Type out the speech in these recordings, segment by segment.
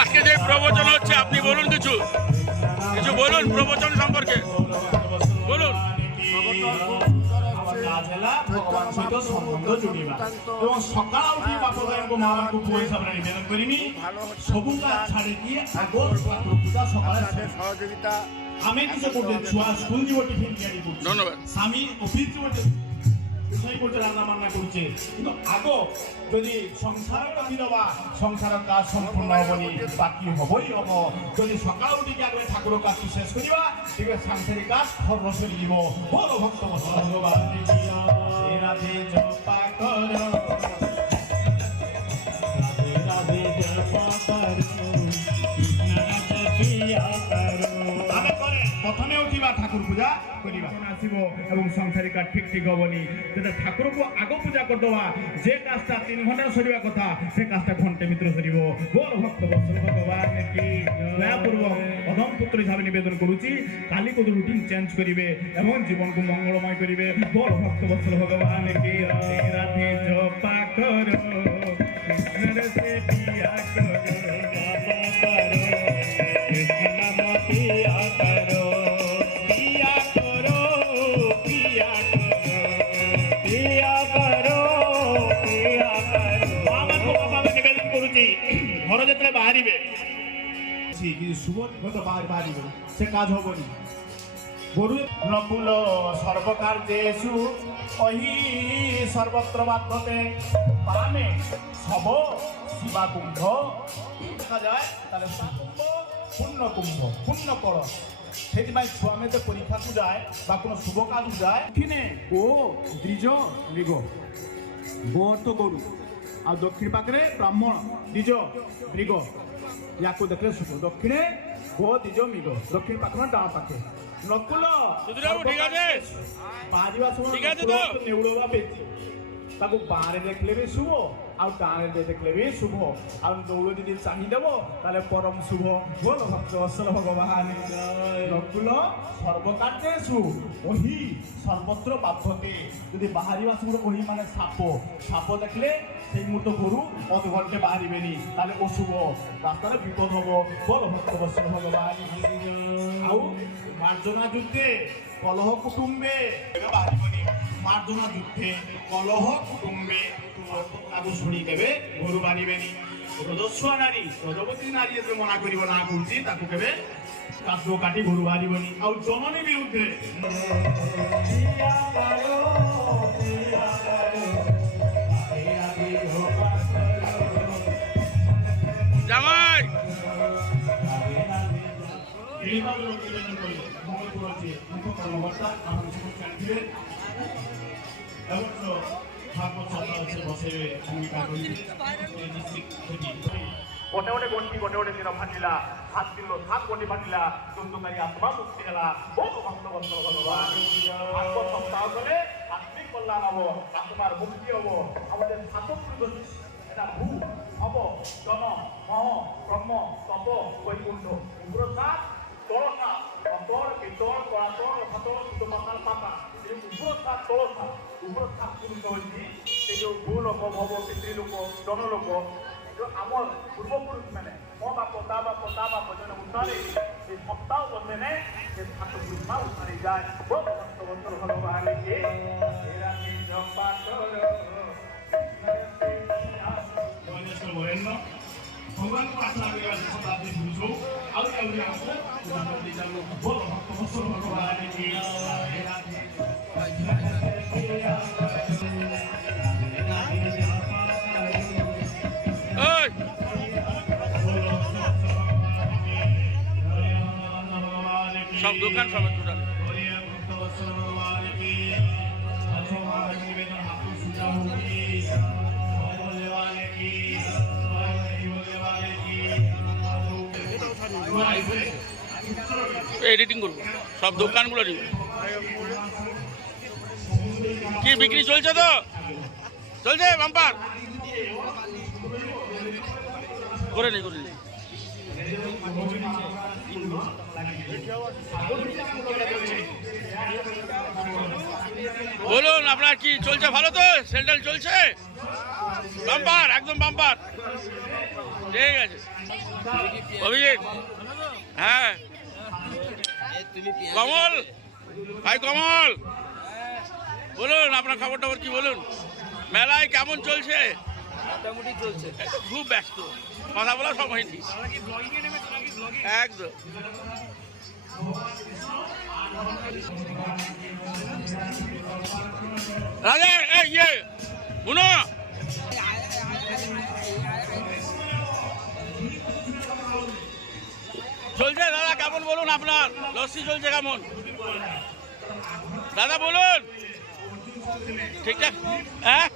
আজকে যে প্রবচন হচ্ছে আপনি বলুন, কিছু বলুন প্রবচন সম্পর্কে বলুন। এবং সকাল উঠি বাপ ভাইଙ୍କୁ ମାଆଙ୍କୁ ପୁଅ ହିସାବରେ ନିବେଦନ କରିମି ସବୁ କାজ ଛାଡ଼ିକି ଆଗ ପୂଜା ସକାଳେ সহযোগিতা ଆମେ କିଛି କରୁଛେ ଛୁଆ ସ୍କୁଲ ଯିବ ଟିଫିନ ତିଆରି କରୁଛେ ধন্যবাদ। স্বামী অফিস ଯିବ ରୋଷେଇ କରୁଛେ ରାନ୍ନା ବାନ୍ନା କରୁଛେ କିନ୍ତୁ ଆଗ যদি সংসার রাখিদেবা সংসার কাজ সম্পূর্ণ হবনি বাকি হবই হব। যদি সকাল উঠিকে আগে ঠাকুর কাজ শেষ করিবা তেবে সাংসারিক কাজ খরচ সরি যাব। বল ভক্ত ভগবান রাধে জপা কর রাধে রাধে জপা কর আমি করে প্রথমে উঠিবা ঠাকুর পূজা করিবা আসিব এবং সংসারিক কাজ ঠিক ঠিক হবনি। যেটা ঠাকুরকে আগ পূজা করদেবা যে কাজটা 3 ঘন্টা সরিবা কথা সে কাজটা ঘন্টে ভিতরে সরিব। বল ভক্ত বৎসল ভগবান কি দয়াপূর্বক অধম পুত্র হিসাবে নিবেদন করুছি কালি কত রুটিন চেঞ্জ করিবে এবং জীবনকে মঙ্গলময় করিবে। বল ভক্ত বৎসল ভগবান কি রাধে জপা কর কৃষ্ণ সে পিয়া কর ঘর যেতে বাহারিবে শুভ বাহারিবে সে কাজ হবনি। গরু নকুল সর্বকার্যেষু অহি সর্বত্র বাধ্যতে পামে সব শিবা কুম্ভ দেখা যায় তাহলে পূর্ণ কুম্ভ পূর্ণ কলস। সেইপাই ছুয়ামে যে পরীক্ষাକୁ যায় বা কোনো শুভ কাজକୁ যায় দক্ষিণে ও দ্বিজ মৃগ গো তো গরু আর দক্ষিণ পাখে ব্রাহ্মণ দ্বিজ মৃগ ইয়াକୁ দেখলে শুভ। দক্ষিণে গো দ্বিজ মৃগ দক্ষিণ পাখে না ডান পাখে নকুল ঠিক আছে বাহারিবা সময় নেউଳ ବା ପେଚି ତାକୁ ବାଁରେ ଦେଖିଲେ ବି ଶୁଭ ଆଉ ଡାହାଣରେ ଦେଖିଲେ ବି ଶୁଭ। ଆଉ ଦୌଡ଼ ଯଦି ଚାହିଁଦେବ ତାହେଲେ ପରମ ଶୁଭ। ବୋଲ ଭକ୍ତ ବତ୍ସଲ ଭଗବାନ ନକୁଲ ସର୍ବକାର୍ଯ୍ୟେଷୁ ଓହି ସର୍ବତ୍ର ବାଧ୍ୟତେ। ଯଦି ବାହାରିବା ସମୟରେ ଓହି ମାନେ ସାପ ସାପ ଦେଖିଲେ ସେଇ ମୁହୂର୍ତ୍ତ ଘରୁ ଅଧଘଣ୍ଟେ ବାହାରିବେନି ତାହେଲେ ଅଶୁଭ ରାସ୍ତାରେ ବିପଦ ହବ। ବୋଲ ଭକ୍ତ ବତ୍ସଲ ଭଗବାନ ଆଉ ମାର୍ଜନା ଯୁଦ୍ଧେ কলহ কুটুম্বে বাহারিবনি। মার্জনা যুদ্ধে কলহ কুটুম্বে তাকে শুনি কেবে ঘরু বাহারিবেনি। রজস্বা নারী রজবতী নারী যেতে মনা করিব না করছি তাকে কেবে কাঠ কাটি ঘরু বাহারিবনি। আর জননী বিরুদ্ধে জামাই গোটে গোটে গন্টি গোটে গোটে তীর ফাটিলা হাত দিল সাত গন্টি ফাটিলা দুন্দুকারী আত্মা মুক্তি হেলা। বহু ভক্ত ভক্ত ভগবান আত্ম সপ্তাহ কলে আত্মিক কল্যাণ হব আত্মার মুক্তি হব। আমাদের সাতপুর এটা ভূ হব জন মহ ব্রহ্ম তপ বৈকুণ্ঠ উগ্রসাপ তলসা অতর কীর্তন করাতর সাতর সুতপাতাল পাতা এই উগ্রসাপ তলসা উগ্রসাপ পুরুষ হচ্ছে এই যে ভূলোক ভব পিতৃলোক জনলোক আমার পূর্বপুরুষ মানে ମୋ ବାପ ତା ବାପ ତା ବାପ ଜଣେ ଉତ୍ତାରେ এই সপ্তাহ বন্ধনে এই সাতপুরুষ মা উত্তারে যায়। বহুত ভক্ত বন্ধুর ভগবান কে জপা কর ভগবান প্রার্থনা করে আছে শতাব্দী পুরুষ আর কেউরি আছে শতাব্দী জানো বল ভক্ত বৎসল ভগবান কে সব দোকান সব টোটাল এডিটিং করবো সব দোকানগুলো নিয়ে কি বিক্রি চলছে তো চলছে বাম্পার করে নি বলুন আপনার কি চলছে ভালো তো সেন্ট্রাল চলছে বাম্পার একদম বাম্পার ঠিক আছে অভিজিৎ হ্যাঁ কমল ভাই কমল বলুন আপনার খবর টবর কি বলুন মেলায় কেমন চলছে মোটামুটি চলছে খুব ব্যস্ত কথা বলা সময় নেই একদম রাজা এই ইয়ে শুনো চলছে দাদা কেমন বলুন আপনার লস্যি চলছে কেমন দাদা বলুন ঠিকঠাক হ্যাঁ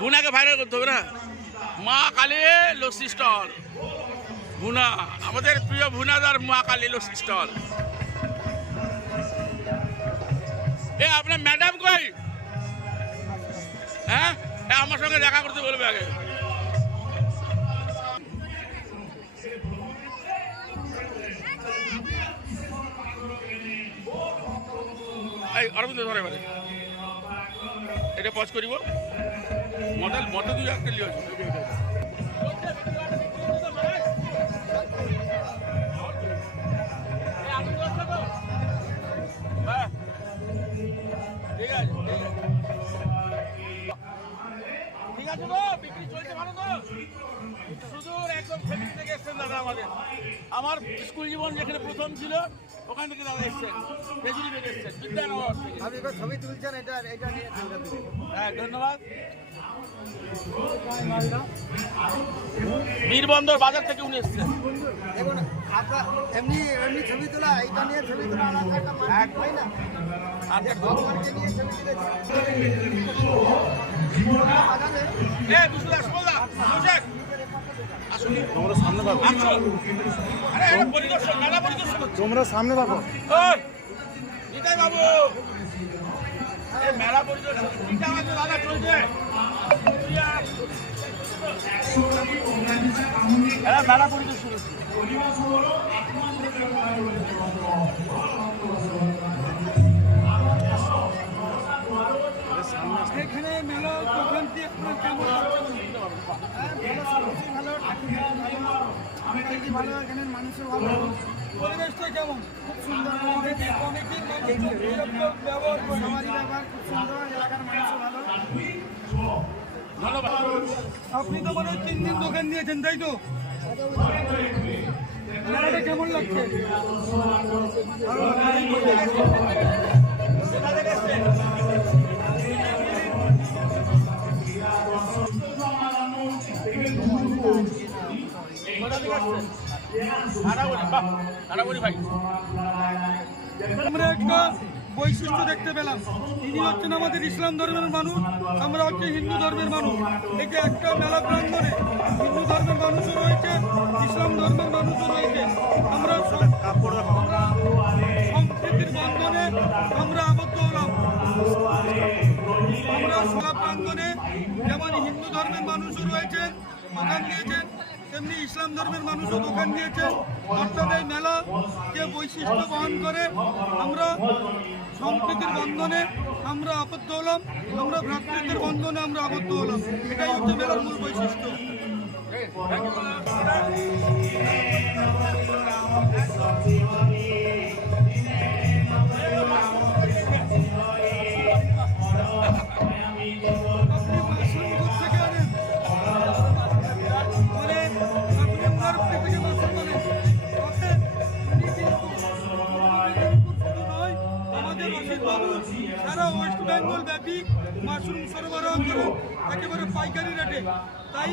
ভুনাকে ভাইরাল করতে হবে না মা কালী লস্যি স্টল ভুনা আমাদের প্রিয় ভুনাদার মা কালী লস্যি স্টল এ আপনার ম্যাডাম কই হ্যাঁ আমার সঙ্গে দেখা করতে বলবে আগে এই অরবিন্দ ধরে এবারে এটা পজ করিব মতো দুই একটা লিয়ে আছে ঠিক আছে ঠিক আছে তো বিক্রি চলছে ভালো তো শুধু একদম ফ্যামিলি থেকে এসছেন দাদা আমার স্কুল জীবন যেখানে প্রথম ছিল ওখান থেকে দাদা এসছেন খেজুরি বেগে এসছেন বিদ্যানগর থেকে আপনি ছবি তুলছেন এটা নিয়ে হ্যাঁ ধন্যবাদ বীরবন্দর বাজার থেকে উনি এসছেন দেখুন আপনার এমনি ছবি তোলা এটা নিয়ে ছবি তোলা আলাদা একটা হয় না আর ভগবানকে নিয়ে ছবি তুলেছে তোমরা সামনে থাকো পরিদর্শন মেলা পরিদর্শন হচ্ছে তোমরা সামনে থাকো নিতাই বাবু এই মেলা পরিদর্শন ঠিকঠাক আছে দাদা চলছে মেলা পরিদর্শন হচ্ছে এখানে মেলা দোকান দিয়ে আপনার কেমন ভালো এখানের মানুষও ভালো পরিবেশটা কেমন খুব সুন্দর ব্যবহার খুব সুন্দর এলাকার মানুষও ভালো ধন্যবাদ আপনি তো মনে হয় 3 দিন দোকান দিয়েছেন তাই তো মেলাটা কেমন লাগছে আমরা একটা বৈশিষ্ট্য দেখতে পেলাম ইনি হচ্ছেন আমাদের ইসলাম ধর্মের মানুষ আমরা হচ্ছে হিন্দু ধর্মের মানুষ এই যে একটা মেলা প্রাঙ্গণে হিন্দু ধর্মের মানুষও রয়েছে ইসলাম ধর্মের মানুষও রয়েছে আমরা সম্প্রীতির বন্ধনে আমরা আবদ্ধ হলাম আমরা সব প্রাঙ্গণে যেমন হিন্দু ধর্মের মানুষও রয়েছেন দোকান দিয়েছেন তেমনি ইসলাম ধর্মের মানুষও দোকান দিয়েছেন অর্থাৎ এই মেলা যে বৈশিষ্ট্য বহন করে আমরা সম্প্রীতির বন্ধনে আমরা আবদ্ধ হলাম আমরা ভ্রাতৃত্বের বন্ধনে আমরা আবদ্ধ হলাম এটাই হচ্ছে মেলার মূল বৈশিষ্ট্য সারা ওয়েস্ট বেঙ্গল ব্যাপী মাশরুম সরবরাহ করি একেবারে পাইকারি রেটে। তাই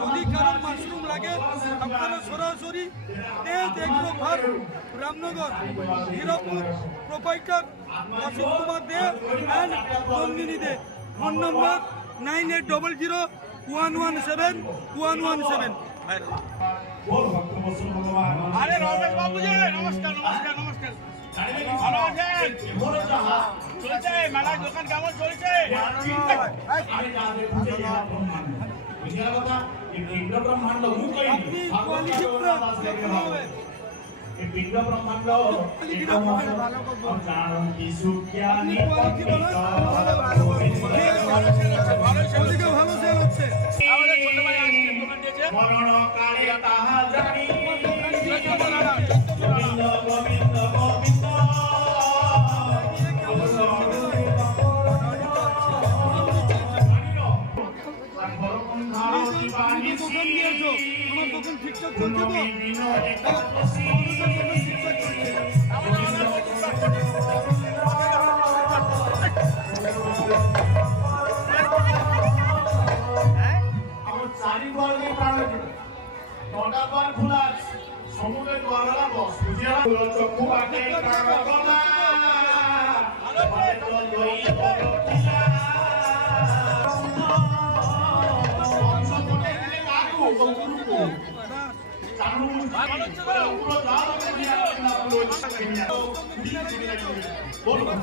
যদি কারোর মাশরুম লাগে আপনারা সরাসরি Tej agro farm Ramnagar Hirakpur proprietor Asit Kumar De and Nandini De. Phone number 9800117117। আরে রমেশ বাবু জি, নমস্কার নমস্কার নমস্কার। ভালো আছেন? চলছে মেলার দোকান কেমন চলছে? আপনি কোয়ালিটি হবে পিণ্ড ব্রহ্মাণ্ড ভালো সেল হচ্ছে। আমাদের ছোট ভাই আজকে দোকান দিয়েছে। দোকান দিয়েছো, আমার দোকান ঠিকঠাক চলছে তো?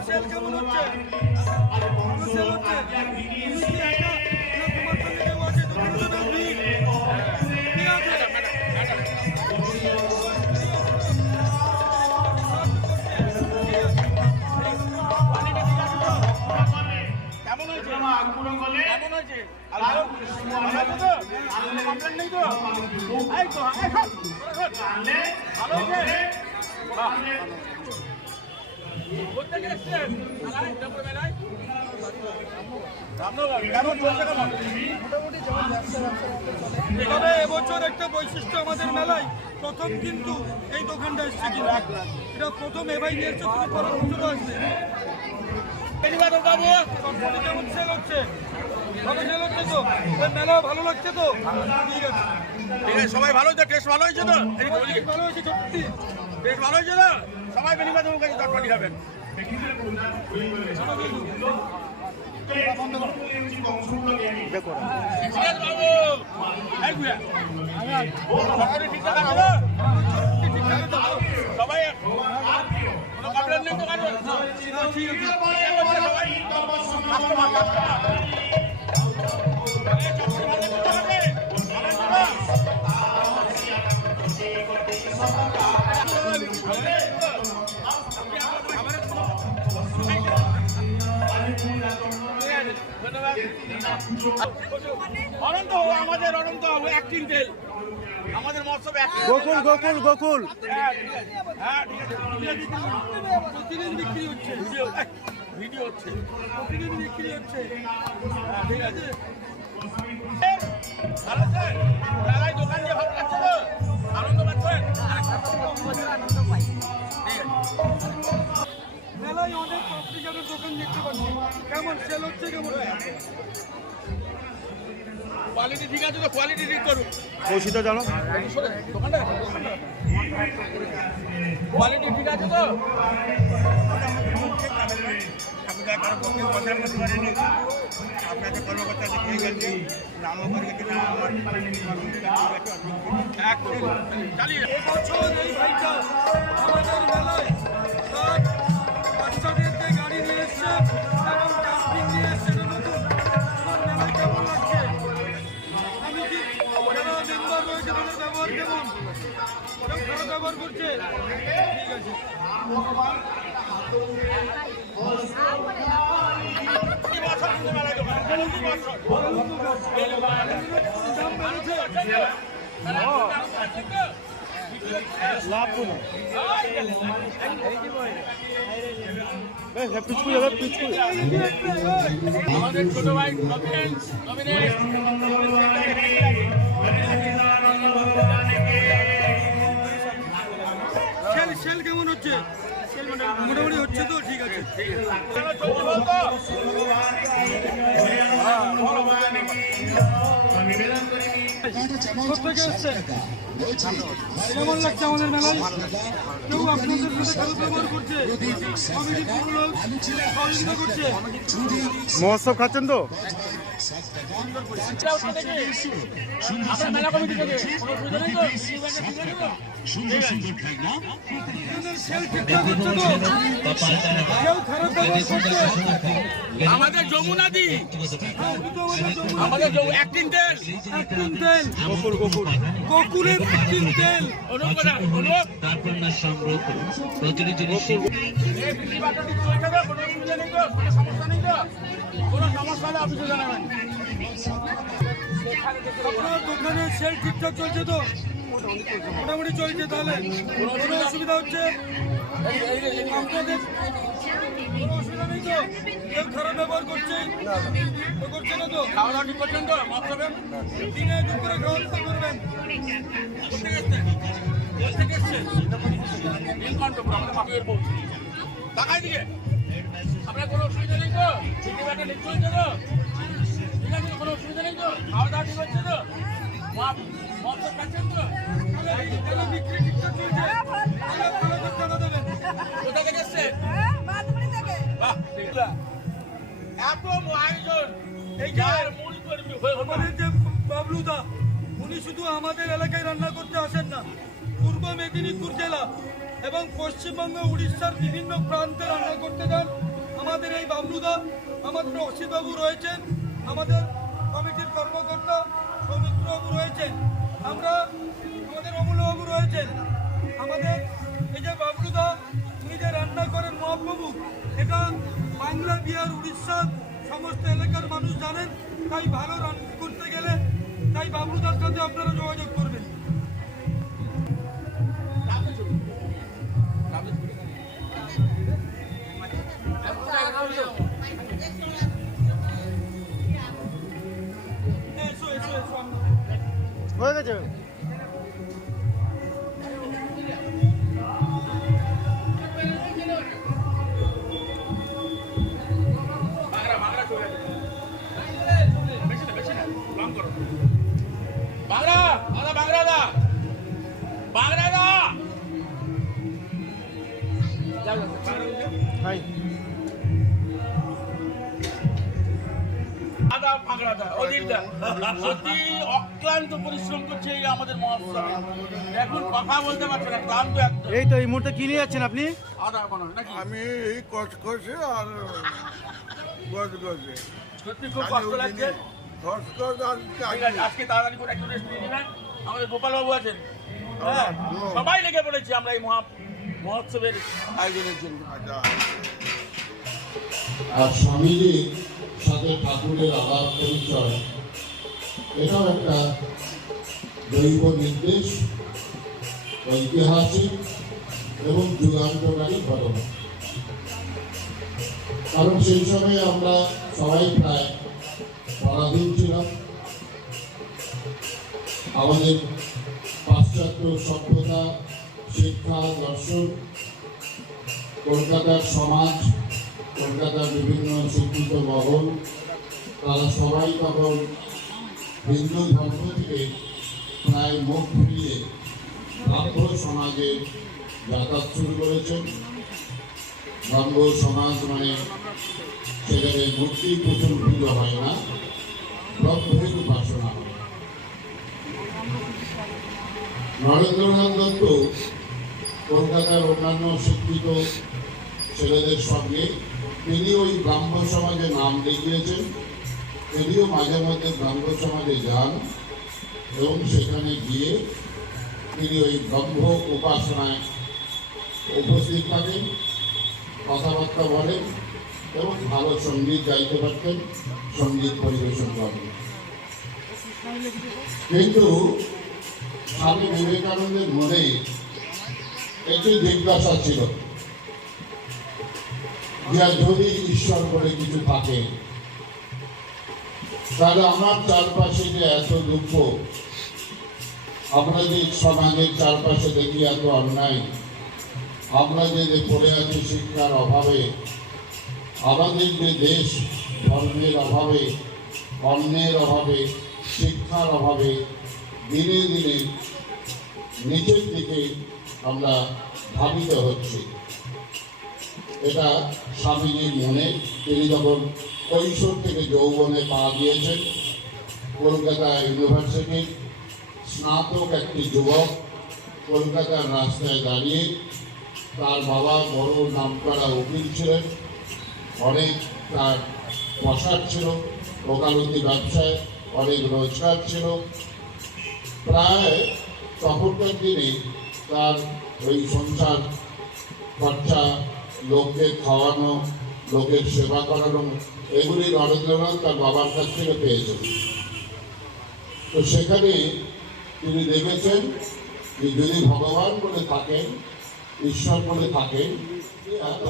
সেল কেমন হচ্ছে? সেল হচ্ছে। তুমি কি একা? না তোমার সঙ্গে কেউ আছে? দোকানে তো নেই। কে আছে? কেমন হয়েছে? কেমন হয়েছে? ভালো আছে তো? কমপ্লেন নেই তো? এই তো, এই সব। ভালো হয়েছে? বাহ। কোথেকে এসছেন? মেলায়, দুপুর মেলায়? রামনগর, কেমন চলছে কেমন? তবে এবছর একটা বৈশিষ্ট্য আমাদের মেলায় প্রথম কিন্তু এই দোকানটা এসছে কিন্তু এটা প্রথম এবাই নিয়ে এসছে, তুমি পরের বছরও আসবে। বেনিবাদ বাবু, সবসময় কেমন সেল হচ্ছে? ভালো সেল হচ্ছে তো? এই মেলা ভালো লাগছে তো? ঠিক আছে, ঠিক আছে, সবাই ভালো হয়েছে? টেস্ট ভালো হয়েছে তো? এদিকে বলি, ভালো হয়েছে সত্যি। টেস্ট ভালো হয়েছে তো? সবাই বেনিবাদ বাবুর কাছে চটপটি খাবেন। সিরাজ বাবু, এই ভুয়া, সবাই ঠিকঠাক আছে তো? সবাই কোনো কমপ্লেন নেই তো কারণ? ঠিক আছে। সবাই কাস্টমার কাস্টমার অনন্ত আমাদের অনন্ত এক কুইন্টেল আমাদের মৎস্য গোকুল গোকুল গোকুল হ্যাঁ ঠিক আছে প্রতিদিন বিক্রি হচ্ছে, ভিডিও হচ্ছে প্রতিদিন বিক্রি হচ্ছে। ঠিক আছে ভালো আছে মেলায় দোকান দিয়ে ভালো লাগছে তো আনন্দ পাচ্ছেন মেলায় অনেক আফ্রিকানের দোকান দেখতে পাচ্ছি, কেমন সেল হচ্ছে? কেমন কোয়ালিটি ঠিক আছে তো কোয়ালিটি ঠিক করুন কৌশিতা জানো দোকানটা কোয়ালিটি ঠিক আছে তো কারো পক্ষে বসার করতে পারেনি আপনাদের কর্মকর্তা যে খেয়ে গেছি নামও করে গেছি না আমার চালিয়ে এবছর এই ভাইটা আমাদের মেলায় তার বাচ্চাদের যে গাড়ি নিয়ে এসছে এবং ডাস্টবিন নিয়ে এসছে, এটা নতুন। আমার মেলায় কেমন লাগছে? আমি কি যারা মেম্বার রয়েছে তাদের ব্যবহার কেমন? কেউ খারাপ ব্যবহার করছে? ঠিক আছে, বছর কিন্তু মেলায় দোকান প্রতি বছর দাম বেড়েছে। লাভ কোনো পিছু যাবে পিছু আমাদের ছোট ভাই নবীন সেল সেল কেমন হচ্ছে? মোটামুটি হচ্ছে তো? ঠিক আছে। ঠিক আছে চলছে বলতো কোথেকে এসছেন? কেমন লাগছে আমাদের মেলায়? কেউ আপনাদের সাথে খারাপ ব্যবহার করছে? কমিটির কোনো লোক সহযোগিতা করছে? মহোৎসব খাচ্ছেন তো? আপনার মেলা কমিটি থেকে কোনো অসুবিধা নেই তো? আপনাদের সেল ঠিকঠাক হচ্ছে তো? কেউ খারাপ ব্যবহার করছে? আমাদের যমুনা দি উনি তো আমাদের জন্য আমাদের একদিন তেল একদিন তেল গোকুলের একদিন তেল অনুপ কথা অনুপ তারপর সংগ্রহ প্রতিনিধি এই বিক্রি বাটাটি চলছে তো কোনো অসুবিধা নেই তো কোনো সমস্যা নেই তো কোনো সমস্যা হলে অফিসে জানাবেন আপনার দোকানে সেল ঠিকঠাক চলছে তো? মোটামুটি চলছে তাহলে কোনো অসুবিধা হচ্ছে? আপনাদের কোনো অসুবিধা নেই তো? কেউ খারাপ ব্যবহার করছে তো করছে না তো? খাওয়া দাওয়া ঠিক করছেন তো মতলবে দিনে দুপুরে খাওয়া দাওয়া করবেন? কোথেকে এসছেন নীলকণ্ঠপুর আমাদের মাটির বউ টাকাই দিকে আপনার কোনো অসুবিধা নেই তো বিক্রি বাটা ঠিক চলছে তো ঠিক আছে কোনো অসুবিধা নেই তো খাওয়া দাওয়া ঠিক হচ্ছে তো মত খাচ্ছেন তো তাহলে বিক্রি ঠিকঠাক চলছে? তাহলে আপনারা টাকা দেবেন। কোথা থেকে এসছেন বাহ ঠিক আছে এত আয়োজন এই যার মূল কর্মী হয়ে হলো আমাদের যে বাবলুদা উনি শুধু আমাদের এলাকায় রান্না করতে আসেন না, পূর্ব মেদিনীপুর জেলা এবং পশ্চিমবঙ্গ উড়িষ্যার বিভিন্ন প্রান্তে রান্না করতে যান আমাদের এই বাবলুদা। আমাদের অসিতবাবু রয়েছেন, আমাদের কমিটির কর্মকর্তা সৌমিত্রবাবু রয়েছেন, আমাদের অমূল্যবাবু রয়েছেন। আমাদের এই যে বাবলুদা উনি যে রান্না করেন মহাপ্রভু, এটা বাংলা বিহার উড়িষ্যার সমস্ত এলাকার মানুষ জানেন। তাই ভালো রান্না করতে গেলে তাই বাবলুদার সাথে আপনারা যোগাযোগ করবেন। এসো এসো এসো আমরা হয়ে গেছে। বাংলা দাদা বাংলা দা বাংলা দা হাই দাদা বাংলা দা অধীর দা সত্যি অক্লান্ত পরিশ্রম করছে এই আমাদের মহোৎসবে এখন কথা বলতে পারছে না ক্লান্ত একদম এই তো এই মুহূর্তে কি নিয়ে যাচ্ছেন আপনি? আদা কোনো নাকি আমি এই কসকসে আর গজগজে সত্যি খুব কষ্ট লাগছে খসখস আর ঠিক আছে আজকে তাড়াতাড়ি করে একটু রেস্ট নিয়ে নেবেন আমাদের গোপালবাবু আছেন হ্যাঁ সবাই লেগে পড়েছি আমরা এই মহোৎসবের আয়োজনের জন্য আর স্বামীজির সাথে ঠাকুরের আলাপ পরিচয় এটাও একটা দৈব নির্দেশ, ঐতিহাসিক এবং যুগান্তকারী ঘটনা। কারণ সেই সময়ে আমরা সবাই প্রায় পরাধীন ছিলাম। আমাদের পাশ্চাত্য সভ্যতা, শিক্ষা, দর্শন, কলকাতার সমাজ, কলকাতার বিভিন্ন শিক্ষিত মহল, তারা সবাই তখন হিন্দু ধর্ম থেকে প্রায় মুখ ফিরিয়ে ব্রাহ্ম সমাজে যাতায়াত শুরু করেছেন। ব্রাহ্ম সমাজ মানে ছেলেদের মূর্তি পুতুল পুজো হয় না, ব্রহ্মের উপাসনা হয়। নরেন্দ্রনাথ দত্ত কলকাতার অন্যান্য শিক্ষিত ছেলেদের সঙ্গে তিনি ওই ব্রাহ্ম সমাজে নাম লিখিয়েছেন। তিনিও মাঝে মধ্যে ব্রাহ্ম সমাজে যান এবং সেখানে গিয়ে তিনি ওই ব্রহ্ম উপাসনায় উপস্থিত থাকেন, কথাবার্তা বলেন এবং ভালো সঙ্গীত গাইতে পারতেন, সঙ্গীত পরিবেশন করেন। কিন্তু স্বামী বিবেকানন্দের মনে একটি জিজ্ঞাসা ছিল যে যদি ঈশ্বর বলে কিছু থাকে তাহলে আমার চারপাশে যে এত দুঃখ, আমরা যে সমাজের চারপাশে দেখি এত অন্যায়, আমরা যে পড়ে আছি শিক্ষার অভাবে, আমাদের যে দেশ ধর্মের অভাবে, অন্নের অভাবে, শিক্ষার অভাবে দিনে দিনে নিচের দিকে আমরা ধাবিত হচ্ছি। এটা স্বামীজির মনে, তিনি যখন কৈশোর থেকে যৌবনে পা দিয়েছেন, কলকাতা ইউনিভার্সিটির স্নাতক একটি যুবক কলকাতার রাস্তায় দাঁড়িয়ে, তার বাবা বড় নামকরা উকিল ছিলেন, অনেক তার পসার ছিল, ওকালতি ব্যবসায় অনেক রোজগার ছিল। প্রায় তখনকার দিনে তার ওই সংসার খরচা, লোককে খাওয়ানো, লোকের সেবা করানো, এগুলির অনুপ্রেরণা তার বাবার কাছ থেকে পেয়েছেন। তো সেখানে তিনি দেখেছেন যে যদি ভগবান বলে থাকেন, ঈশ্বর বলে থাকেন, এত